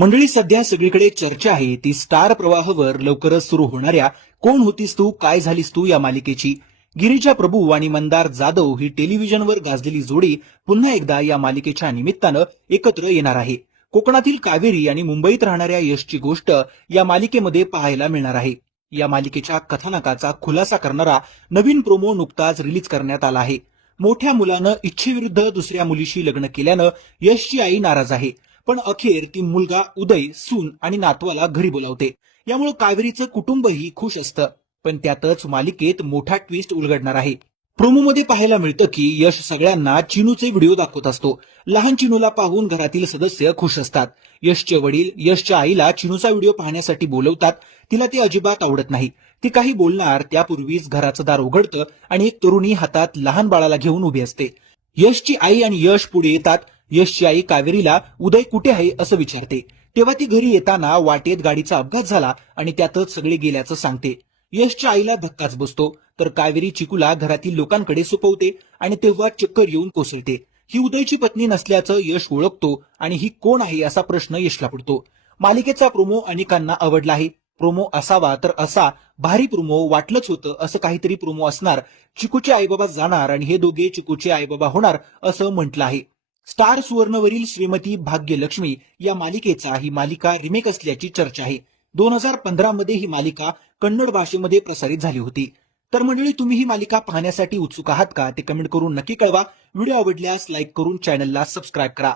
मंडळी, सध्या सगळीकडे चर्चा आहे ती स्टार प्रवाहावर लवकरच सुरू होणाऱ्या कोण होतीस तू काय झालीस तू या मालिकेची. गिरिजा प्रभू आणि मंदार जाधव ही टेलिव्हिजनवर गाजलेली जोडी पुन्हा एकदा या मालिकेच्या निमित्तानं एकत्र येणार आहे. कोकणातील कावेरी आणि मुंबईत राहणाऱ्या यशची गोष्ट या मालिकेमध्ये पाहायला मिळणार आहे. या मालिकेच्या कथानकाचा खुलासा करणारा नवीन प्रोमो नुकताच रिलीज करण्यात आला आहे. मोठ्या मुलानं इच्छेविरुद्ध दुसऱ्या मुलीशी लग्न केल्यानं यशची आई नाराज आहे, पण अखेर ती मुलगा उदय सून आणि नातवाला घरी बोलावते. यामुळे कावेरीचं कुटुंबही खुश असतं. पण त्यातच मालिकेत मोठा ट्विस्ट उलगडणार आहे. प्रोमोमध्ये पाहायला मिळतं की यश सगळ्यांना चिनूचे व्हिडिओ दाखवत असतो. लहान चिनूला पाहून घरातील सदस्य खुश असतात. यशचे वडील यशच्या आईला चिनूचा व्हिडिओ पाहण्यासाठी बोलवतात. तिला ते अजिबात आवडत नाही. ती काही बोलणार त्यापूर्वीच घराचं दार उघडतं आणि एक तरुणी हातात लहान बाळाला घेऊन उभी असते. यशची आई आणि यश पुढे येतात. यशची आई कावेरीला उदय कुठे आहे असं विचारते. तेव्हा ती घरी येताना वाटेत गाडीचा अपघात झाला आणि त्यातच सगळे गेल्याचं सांगते. यशच्या आईला धक्काच बसतो, तर कावेरी चिकूला घरातील लोकांकडे सोपवते आणि तेव्हा चक्कर येऊन कोसळते. ही उदयची पत्नी नसल्याचं यश ओळखतो आणि ही कोण आहे असा प्रश्न यशला पडतो. मालिकेचा प्रोमो अनेकांना आवडला आहे. प्रोमो असावा तर असा भारी प्रोमो वाटलंच होतं असं काहीतरी प्रोमो असणार. चिकूचे आईबाबा जाणार आणि हे दोघे चिकूचे आईबाबा होणार असं म्हटलं आहे. स्टार सुवर्णवरील श्रीमती भाग्यलक्ष्मी या मालिकेचा ही मालिका रिमेक असल्याची चर्चा आहे. 2015 मध्ये ही मालिका कन्नड भाषेमध्ये प्रसारित झाली होती. तर मंडळी, तुम्ही ही मालिका पाहण्यासाठी उत्सुक आहात का ते कमेंट करून नक्की कळवा. व्हिडिओ आवडल्यास लाईक करून चॅनलला सबस्क्राईब करा.